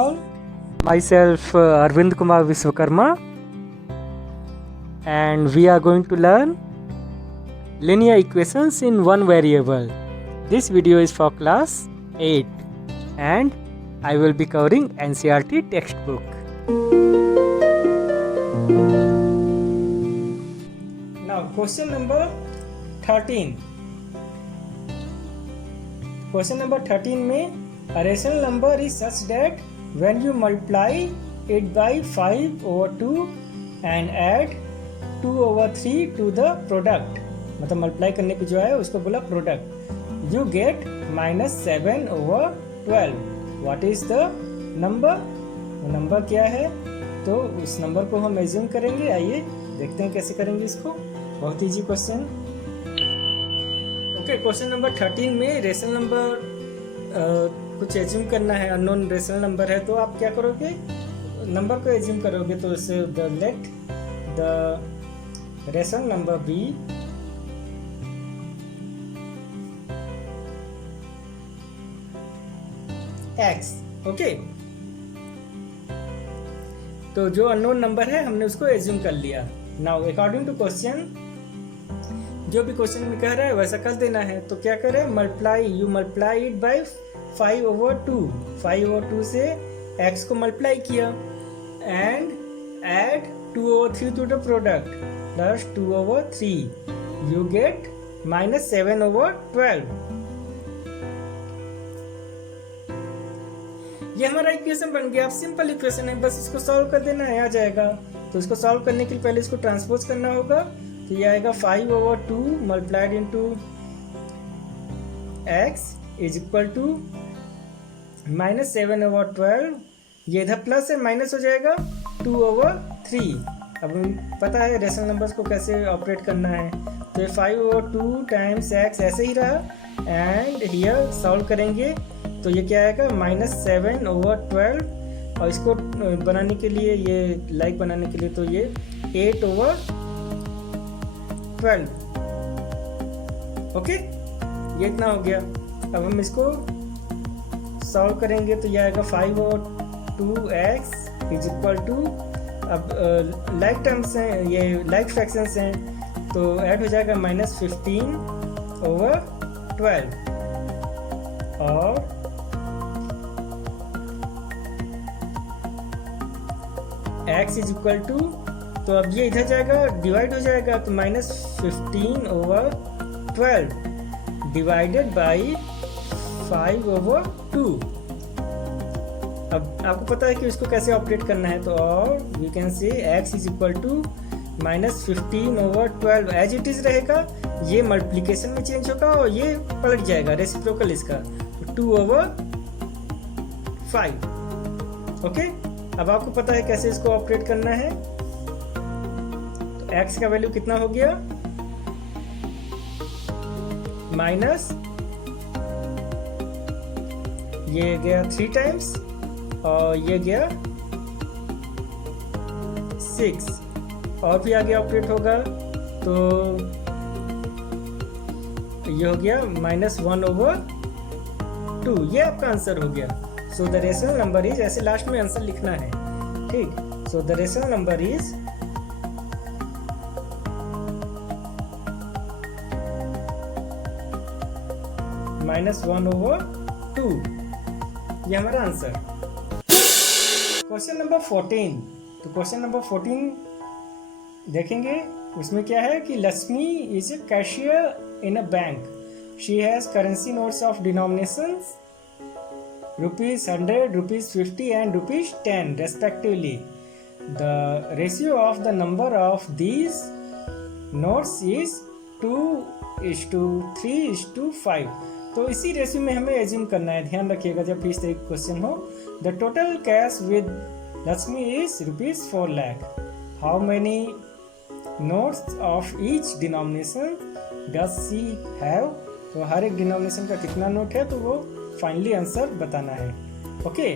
all, myself Arvind Kumar Vishwakarma, and we are going to learn linear equations in one variable. This video is for class 8 and I will be covering NCERT textbook. Now question number 13. Question number 13 में a rational number is such that when you multiply it by 5 over 2 and add 2 over 3 to the product, मतलब multiply करने पे जो है उसको बोला product, you get -7 over 12. What is the number? Number क्या है? तो उस नंबर को हम एज्यूम करेंगे. आइए देखते हैं कैसे करेंगे इसको. बहुत easy question. Okay, question number 13 में रेशनल नंबर कुछ एज्यूम करना है. अननोन रेशनल नंबर है तो आप क्या करोगे? नंबर को एज्यूम करोगे. तो इससे let the rational number be x. Okay, तो जो अननोन नंबर है हमने उसको एज्यूम कर लिया. नाउ अकॉर्डिंग टू क्वेश्चन, जो भी क्वेश्चन में कह रहा है वैसा कर देना है. तो क्या करें? Multiply, you multiply it by 5 over 2. 5 over 2 से x को मल्टीप्लाई किया and add 2 over 3 to the product plus 2 over 3. You get -7 over 12. ये हमारा इक्वेशन बन गया. अब सिंपल इक्वेशन है, बस इसको सॉल्व कर देना है, आ जाएगा. तो इसको सॉल्व करने के लिए पहले इसको ट्रांसपोज करना होगा. तो ये आएगा 5 over 2 multiplied into x is equal to -7 over 12. ये इधर प्लस है, माइनस हो जाएगा 2 over 3. अब पता है रेशनल नंबर्स को कैसे ऑपरेट करना है. तो ये 5 over 2 टाइम्स x ऐसे ही रहा एंड हियर सॉल्व करेंगे तो ये क्या आएगा? -7 over 12. और इसको बनाने के लिए, ये लाइक बनाने के लिए, तो ये 8 over 12. ओके, ये इतना हो गया. अब हम इसको सॉल्व करेंगे तो ये आएगा 5 over 2x is equal to, अब लाइक टर्म्स हैं, ये लाइक फ्रैक्शंस हैं, तो ऐड हो जाएगा -15 over 12. और x इज इक्वल टू, तो अब ये इधर जाएगा, डिवाइड हो जाएगा, तो -15 over 12 डिवाइडेड बाई 5 over 2. अब आपको पता है कि इसको कैसे ऑपरेट करना है. तो और we can say x is equal to -15 over 12 as it is रहेगा. ये मल्टीप्लिकेशन में चेंज होगा और ये पलट जाएगा, रेसिप्रोकल इसका, तो 2 over 5. ओके, अब आपको पता है कैसे इसको ऑपरेट करना है. तो x का वैल्यू कितना हो गया? माइनस, ये गया 3 टाइम्स और ये गया 6, और भी आगे ऑपरेट होगा तो ये हो गया -1 over 2. ये आपका आंसर हो गया. So the rational number is, ऐसे लास्ट में आंसर लिखना है, ठीक. So the rational number is -1 over 2. ये हमारा आंसर. Question number 14. तो क्वेश्चन नंबर 14 देखेंगे. उसमें क्या है कि Lakshmi is a cashier in a bank. She has currency notes of denominations ₹100, ₹50 and ₹10 respectively. The ratio of the number of these notes is 2:3:5. तो इसी रेशियो में हमें एज्यूम करना है. ध्यान रखिएगा जब भी इस तरह का क्वेश्चन हो. The total cash with Lakshmi is ₹4 lakh. How many notes of each denomination does she have? तो हर एक डिनोमिनेशन का कितना नोट है, तो वो फाइनली आंसर बताना है. ओके,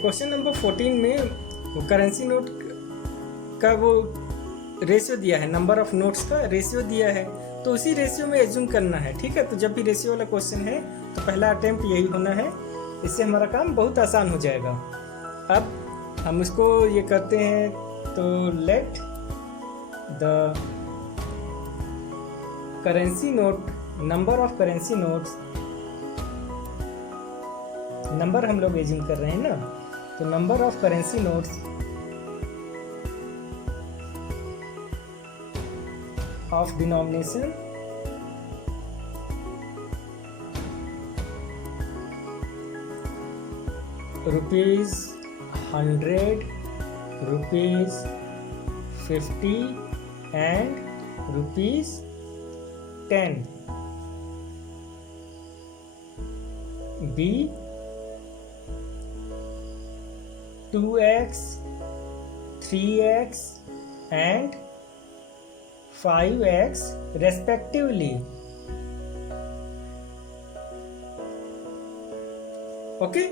क्वेश्चन नंबर 14 में वो करेंसी नोट का वो रेशियो दिया है, नंबर ऑफ नोट्स का रेशियो दिया है. तो उसी रेशियो में एज्यूम करना है, ठीक है। तो जब भी रेशियो वाला क्वेश्चन है तो पहला अटेम्प्ट यही होना है, इससे हमारा काम बहुत आसान हो जाएगा। अब हम इसको ये करते हैं, तो let the currency note, number of currency notes, number हम लोग एज्यूम कर रहे हैं ना, तो number of currency notes of denomination ₹100, ₹50 and ₹10 be 2x, 3x and 5x respectively. Okay?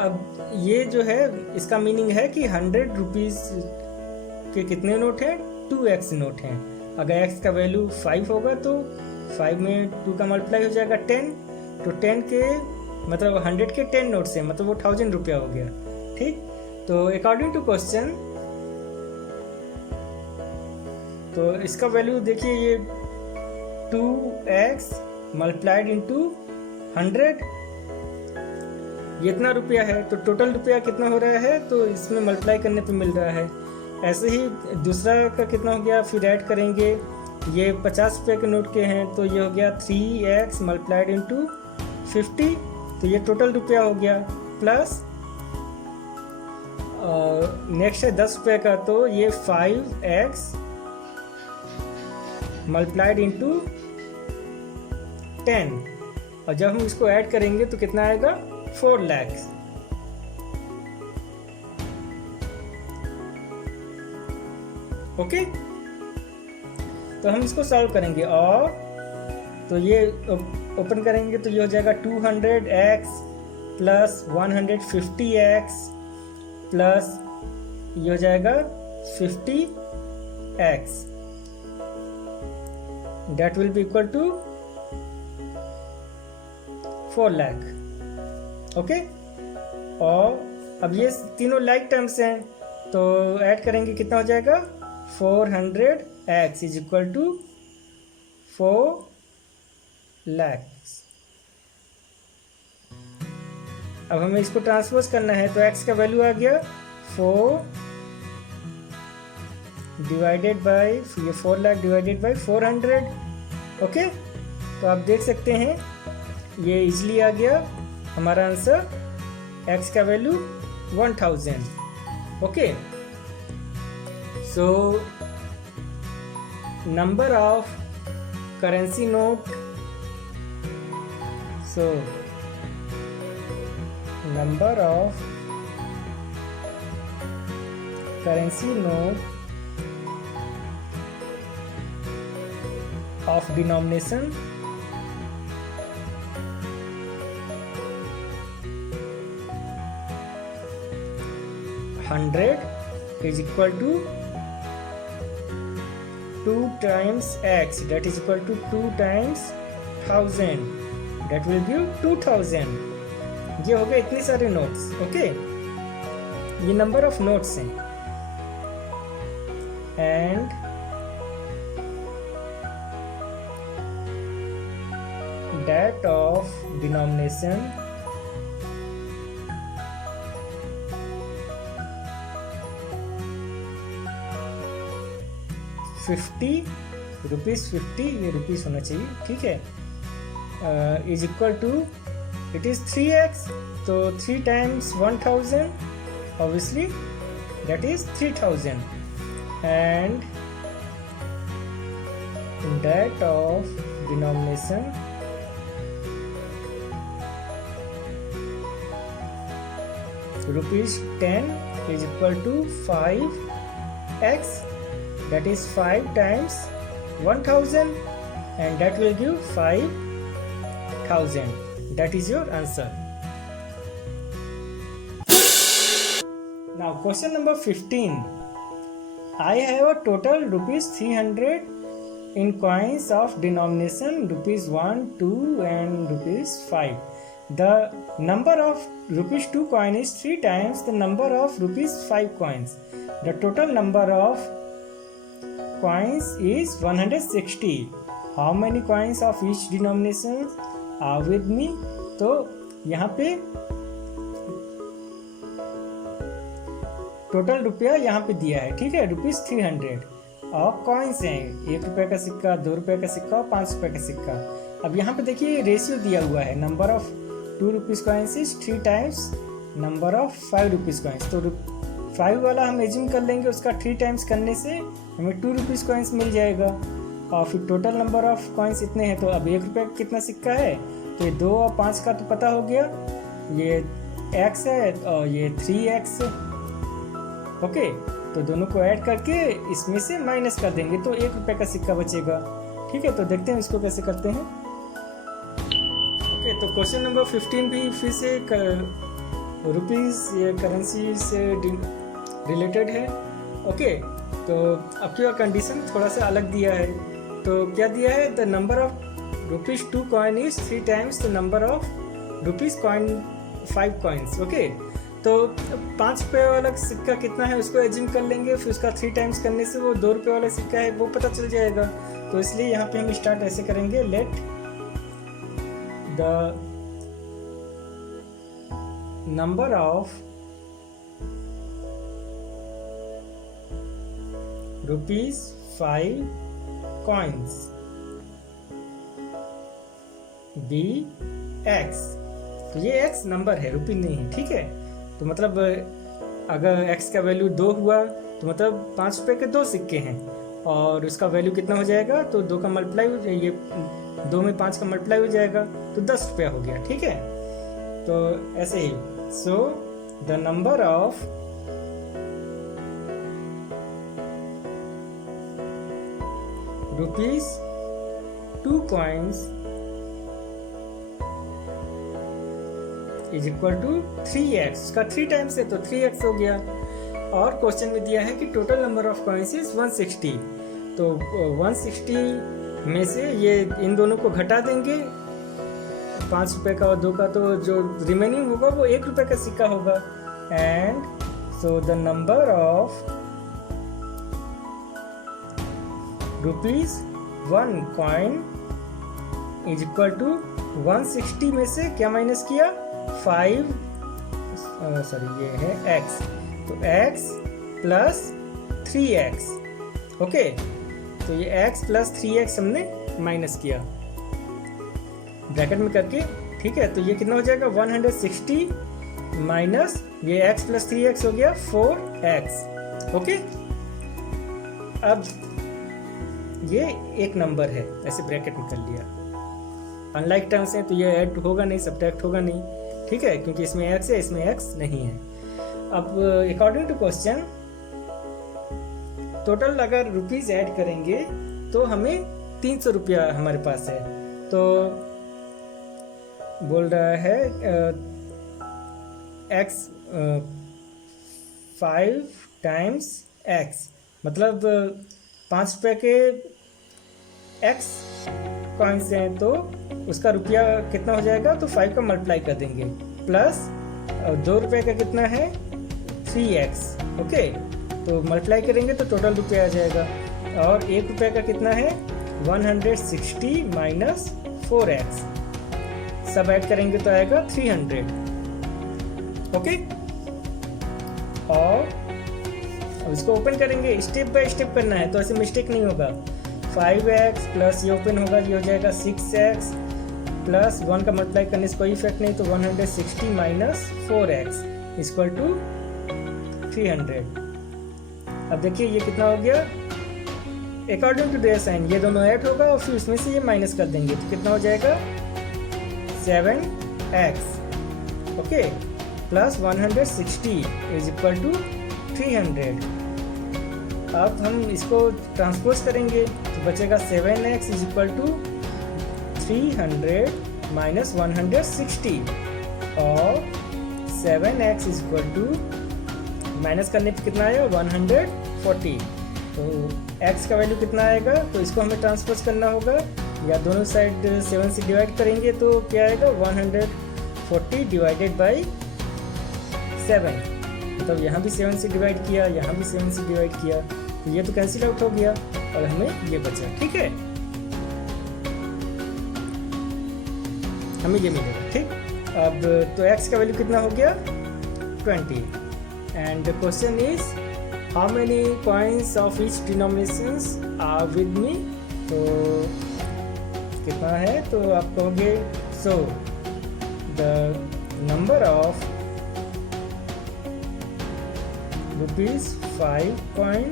अब ये जो है इसका मीनिंग है कि 100 रुपीज़ के कितने नोट हैं, 2x नोट हैं। अगर x का वैल्यू 5 होगा तो 5 में 2 का मल्टीप्लाई हो जाएगा 10, तो 10 के मतलब 100 के 10 नोट्स हैं, मतलब वो 1000 रुपया हो गया, ठीक। तो अकॉर्डिंग टू क्वेश्चन, तो इसका वैल्यू देखिए, ये 2x मल्टीप्लाइड इंटू 100, ये इतना रुपया है, तो टोटल रुपया कितना हो रहा है, तो इसमें मल्टीप्लाई करने पे मिल रहा है। ऐसे ही दूसरा का कितना हो गया, फिर ऐड करेंगे, ये 50 रुपये के नोट के हैं, तो ये हो गया 3x मल्टीप्लाइड इंटू 50, तो ये टोटल रुपया हो गया, प्लस नेक्स्ट है 10 रुपये का, तो ये 5x मल्टीप्लाइड इंटू 10, और जब हम इसको ऐड करेंगे तो कितना आएगा, 4 लाख। ओके, तो हम इसको सॉल्व करेंगे, और तो ये ओपन करेंगे तो ये हो जाएगा 200x प्लस 150x प्लस ये हो जाएगा 50x, that will be equal to 4 lakh. Okay, और अब ये तीनों लाइक टर्म्स हैं, तो ऐड करेंगे कितना हो जाएगा, 400x is equal to 4 lakh. अब हमें इसको ट्रांसपोज करना है, तो x का वैल्यू आ गया 4 डिवाइडेड बाय, ये 4 लाख डिवाइडेड बाय 400। ओके, तो आप देख सकते हैं ये इजीली आ गया हमारा आंसर, x का value 1000। Okay, so number of currency note, so number of currency note of denomination $100 is equal to 2 times x, that is equal to 2 times 1000, that will give 2000। ये हो गए इतने सारे नोट्स। ओके, ये number of notes हैं, and that of denomination ₹50, ये rupees होना चाहिए, ठीक है, is equal to, it is 3x, तो 3 times 1000, obviously that is 3000, and that of denomination ₹10 is equal to 5x, that is 5 times 1000, and that will give 5000. That is your answer. Now question number 15. I have a total rupees 300 in coins of denomination rupees 1, 2 and rupees 5. The number of rupees 2 coin is 3 times the number of rupees 5 coins. The total number of coins is 160. How many coins of each denomination are with me? तो यहाँ पे total रुपया यहाँ पे दिया है, ठीक है, रुपीज़ 300 और कॉइन्स हैं 1 रुपये का सिक्का, 2 रुपये का सिक्का और 5 रुपये का सिक्का। अब यहाँ पे देखिए रेशियो दिया हुआ है, number of 2 rupees coins is 3 times number of 5 rupees coins. तो 5 वाला हम एज्यूम कर लेंगे, उसका 3 टाइम्स करने से हमें 2 रुपीज़ कॉइन्स मिल जाएगा और फिर टोटल नंबर ऑफ कॉइन्स इतने हैं। तो अब 1 रुपये का कितना सिक्का है, तो ये 2 और 5 का तो पता हो गया, ये x है और ये 3x। ओके, तो दोनों को ऐड करके इसमें से माइनस कर देंगे तो 1 रुपये का सिक्का बचेगा। ठीक है, तो देखते हैं इसको कैसे करते हैं। ओके, तो क्वेश्चन नंबर 15 भी फिर से रुपीज़ या करेंसी से रिलेटेड है। ओके, तो अब की कंडीशन थोड़ा सा अलग दिया है। तो क्या दिया है, the number of rupees 2 coin is 3 times the number of rupees coin 5 coins. Okay, तो 5 रुपये वाला सिक्का कितना है उसको एज्यूम कर लेंगे, फिर उसका 3 टाइम्स करने से वो 2 रुपये वाला सिक्का है वो पता चल जाएगा। तो इसलिए यहाँ पे हम स्टार्ट ऐसे करेंगे, let the number of rupees 5 coins be X. तो ये एक्स नंबर है, रुपी नहीं है, ठीक है। तो मतलब अगर x का वैल्यू 2 हुआ तो मतलब 5 रुपये के 2 सिक्के हैं और उसका वैल्यू कितना हो जाएगा, तो 2 का मल्टीप्लाई हो जाएगा, ये 2 में 5 का मल्टीप्लाई हो जाएगा तो 10 रुपया हो गया, ठीक है। तो ऐसे ही, so the number of rupees 2 coins is equal to 3x। उसका 3 टाइम्स है तो 3x हो गया। और क्वेश्चन में दिया है कि total number of coins is 160। तो 160 में से ये इन दोनों को घटा देंगे, 5 रुपये का और 2 का, तो जो रिमेनिंग होगा वो 1 रुपये का सिक्का होगा। And so the number of rupees 1 coin is equal to 160 में से क्या माइनस किया, 5 सॉरी ये है x, तो x प्लस 3x। ओके, तो ये x प्लस 3x हमने माइनस किया ब्रैकेट में करके, ठीक है। तो ये कितना हो जाएगा, 160 माइनस ये x प्लस 3x हो गया 4x। ओके, अब ये एक नंबर है, ऐसे ब्रैकेट में कर लिया। अनलाइक टर्म्स हैं तो ये ऐड होगा नहीं, सब्ट्रैक्ट होगा नहीं, ठीक है, क्योंकि इसमें x है इसमें x नहीं है। अब अकॉर्डिंग टू क्वेश्चन टोटल अगर रुपीज़ ऐड करेंगे तो हमें 300 रुपया हमारे पास है। तो बोल रहा है x 5 टाइम्स x, मतलब 5 रुपये के x कॉइन्स हैं तो उसका रुपया कितना हो जाएगा, तो 5 का मल्टीप्लाई कर देंगे, प्लस 2 रुपये का कितना है 3x। ओके, तो मल्टीप्लाई करेंगे तो टोटल रुपया आ जाएगा। और 1 रुपये का कितना है 160 माइनस 4x, सब ऐड करेंगे तो आएगा 300। ओके, और अब इसको ओपन करेंगे, स्टेप बाय स्टेप करना है तो ऐसे मिस्टेक नहीं होगा। 5x प्लस ये ओपन होगा, ये हो जाएगा 6x प्लस 1 का मल्टीप्लाई करने से कोई इफेक्ट नहीं, तो 160 माइनस 4x इक्वल टू 300। अब देखिए ये कितना हो गया, अकॉर्डिंग टू देयर साइन ये दोनों ऐड होगा और फिर उसमें से ये माइनस कर देंगे तो कितना हो जाएगा 7x। Okay, plus 160 is equal to 300। अब हम इसको ट्रांसपोज करेंगे तो बचेगा 7x is equal to 300 minus 160 और 7x is equal to minus करने पे कितना आया 140। तो x का वैल्यू कितना आएगा, तो इसको हमें ट्रांसपोज करना होगा, या दोनों साइड 7 से डिवाइड करेंगे तो क्या आएगा 140 डिवाइडेड बाई 7, मतलब यहाँ भी 7 से डिवाइड किया, यहाँ भी 7 से डिवाइड किया, तो ये तो कैंसिल आउट हो गया और हमें ये बचा। ठीक है, हमें ये मिलेगा। ठीक, अब तो x का वैल्यू कितना हो गया 20, and the question is how many coins of each denominations are with me, तो कितना है, तो आप कहोगे so the number of ₹5 coin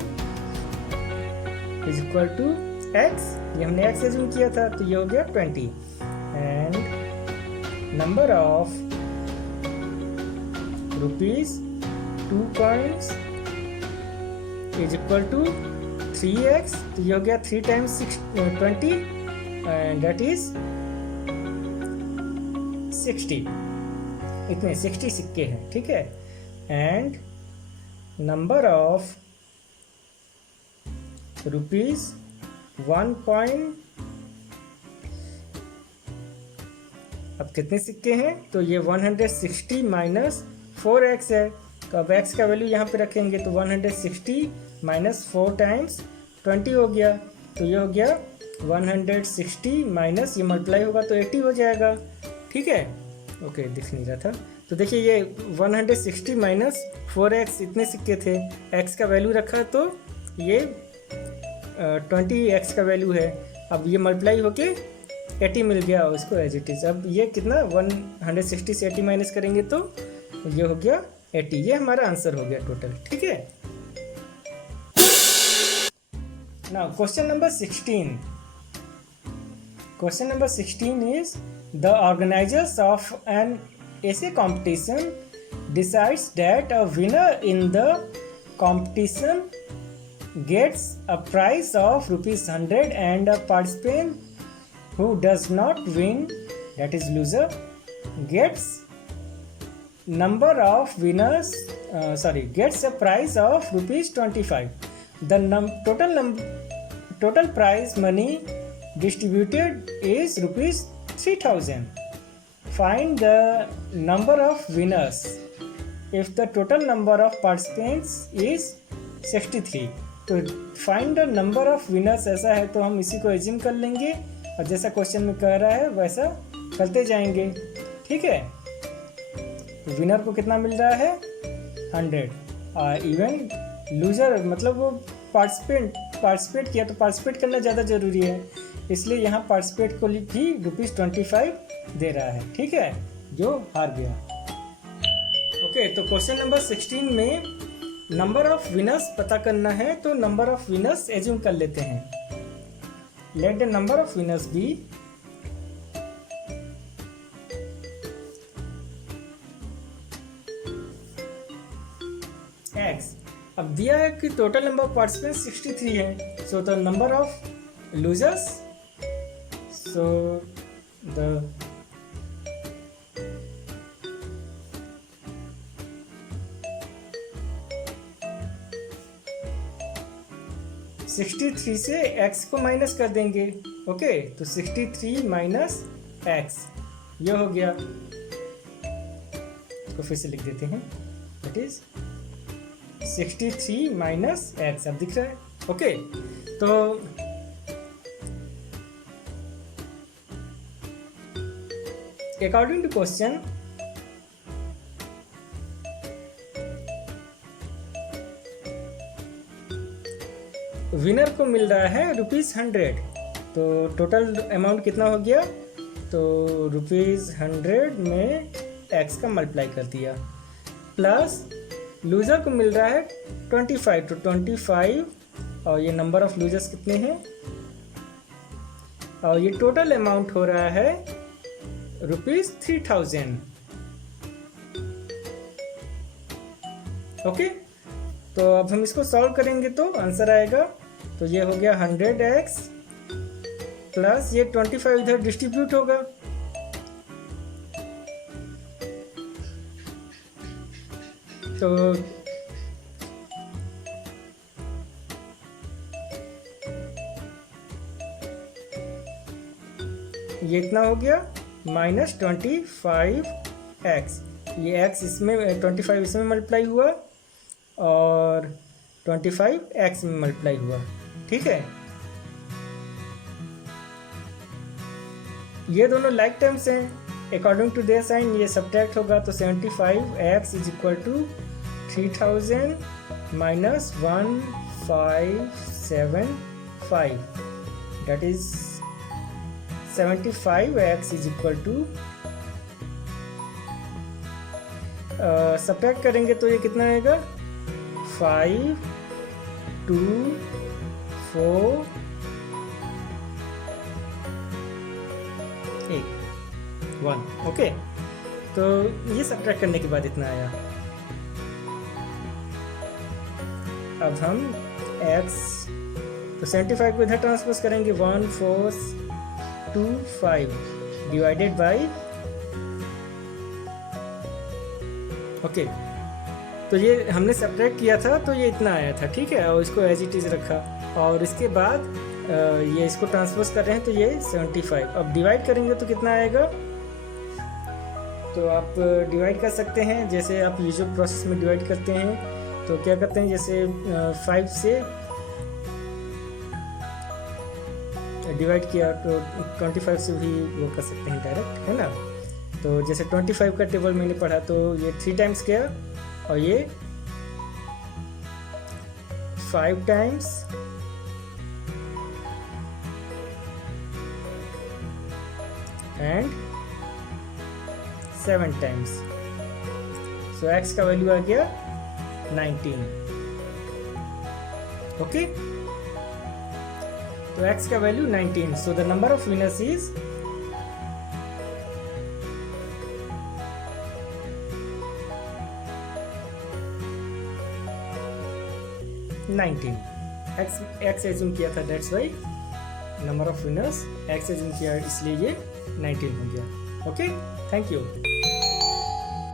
is equal to x, ये हमने x एज्यूम किया था तो ये हो गया 20, and number of ₹2 coins is equal to 3x, तो ये हो गया 3 टाइम्स 20 एंड दैट इज 60, इतने 60 सिक्के हैं। ठीक है, एंड नंबर ऑफ ₹1 कॉइन, अब कितने सिक्के हैं, तो ये 160 माइनस 4x है, तो अब x का वैल्यू यहाँ पे रखेंगे तो 160 माइनस 4 टाइम्स 20 हो गया, तो ये हो गया 160 माइनस ये मल्टीप्लाई होगा तो 80 हो जाएगा। ठीक है, ओके दिख नहीं रहा था, तो देखिए ये 160 माइनस 4x इतने सिक्के थे, x का वैल्यू रखा तो ये 20x का वैल्यू है, अब ये मल्टीप्लाई होके 80 मिल गया और इसको एज इट इज। अब ये कितना 160 से 80 माइनस करेंगे तो ये हो गया 80, ये हमारा आंसर हो गया टोटल। ठीक है, now question number 16। Question number 16 is the organizers of an essay competition decides that a winner in the competition gets a prize of ₹100 and a participant who does not win, that is loser, gets number of winners gets a prize of ₹25. The total prize money distributed is ₹3,000. Find the number of winners if the total number of participants is 63. तो find the number of winners ऐसा है तो हम इसी को assume कर लेंगे और जैसा क्वेश्चन में कह रहा है वैसा करते जाएंगे। ठीक है, विनर को कितना मिल रहा है 100, इवन लूजर मतलब वो पार्टिसिपेट किया तो पार्टिसिपेट करना ज़्यादा ज़रूरी है, इसलिए यहाँ पार्टिसिपेट को भी ₹25 दे रहा है। ठीक है, जो हार गया। ओके, तो क्वेश्चन नंबर 16 में नंबर ऑफ विनर्स पता करना है, तो नंबर ऑफ विनर्स एज्यूम कर लेते हैं। Let the number of winners be x। अब दिया है कि टोटल नंबर ऑफ पार्टिसिपेंट्स 63 है, सो the number of losers, so the 63 से x को माइनस कर देंगे। ओके, तो 63 माइनस x ये हो गया, इसको फिर से लिख देते हैं, दैट इज 63 माइनस x, अब दिख रहा है। ओके, तो अकॉर्डिंग टू क्वेश्चन विनर को मिल रहा है ₹100, तो टोटल अमाउंट कितना हो गया, तो ₹100 में x का मल्टीप्लाई कर दिया, प्लस लूजर को मिल रहा है 25, तो 25 और ये नंबर ऑफ लूजर्स कितने हैं, और ये टोटल अमाउंट हो रहा है ₹3000। ओके, तो अब हम इसको सॉल्व करेंगे तो आंसर आएगा, तो ये हो गया 100x प्लस ये 25 इधर डिस्ट्रीब्यूट होगा, तो ये इतना हो गया माइनस 25x, ये x इसमें 25 इसमें मल्टीप्लाई हुआ और 25x में मल्टीप्लाई हुआ। ठीक है, ये दोनों लाइक टर्म्स हैं। अकॉर्डिंग टू देयर साइन ये सब्ट्रैक्ट होगा, तो 75x is equal to 3000 minus 1575, that is 75x is equal to, subtract करेंगे तो ये कितना आएगा 5 2 4 1। ओके, तो ये सब्ट्रैक्ट करने के बाद इतना आया। अब हम x, तो 75 को इधर ट्रांसपोज करेंगे 1425 डिवाइडेड बाई, ओके, तो ये हमने सब्ट्रैक्ट किया था तो ये इतना आया था। ठीक है, और इसको एज इट इज रखा और इसके बाद ये इसको ट्रांसपोज कर रहे हैं तो ये 75। अब डिवाइड करेंगे तो कितना आएगा, तो आप डिवाइड कर सकते हैं जैसे आप यूजुअल प्रोसेस में डिवाइड करते हैं। तो क्या करते हैं, जैसे 5 से डिवाइड किया तो 25 से भी वो कर सकते हैं डायरेक्ट, है ना। तो जैसे 25 का टेबल मैंने पढ़ा तो ये 3 टाइम्स गया और ये 5 times and 7 times. So x का वैल्यू आ गया 19। ओके, तो x का value 19। So the number of winners is 19। x assume किया था, that's why number of winners x assume किया, इसलिए ये 19 हो गया। Okay, thank you.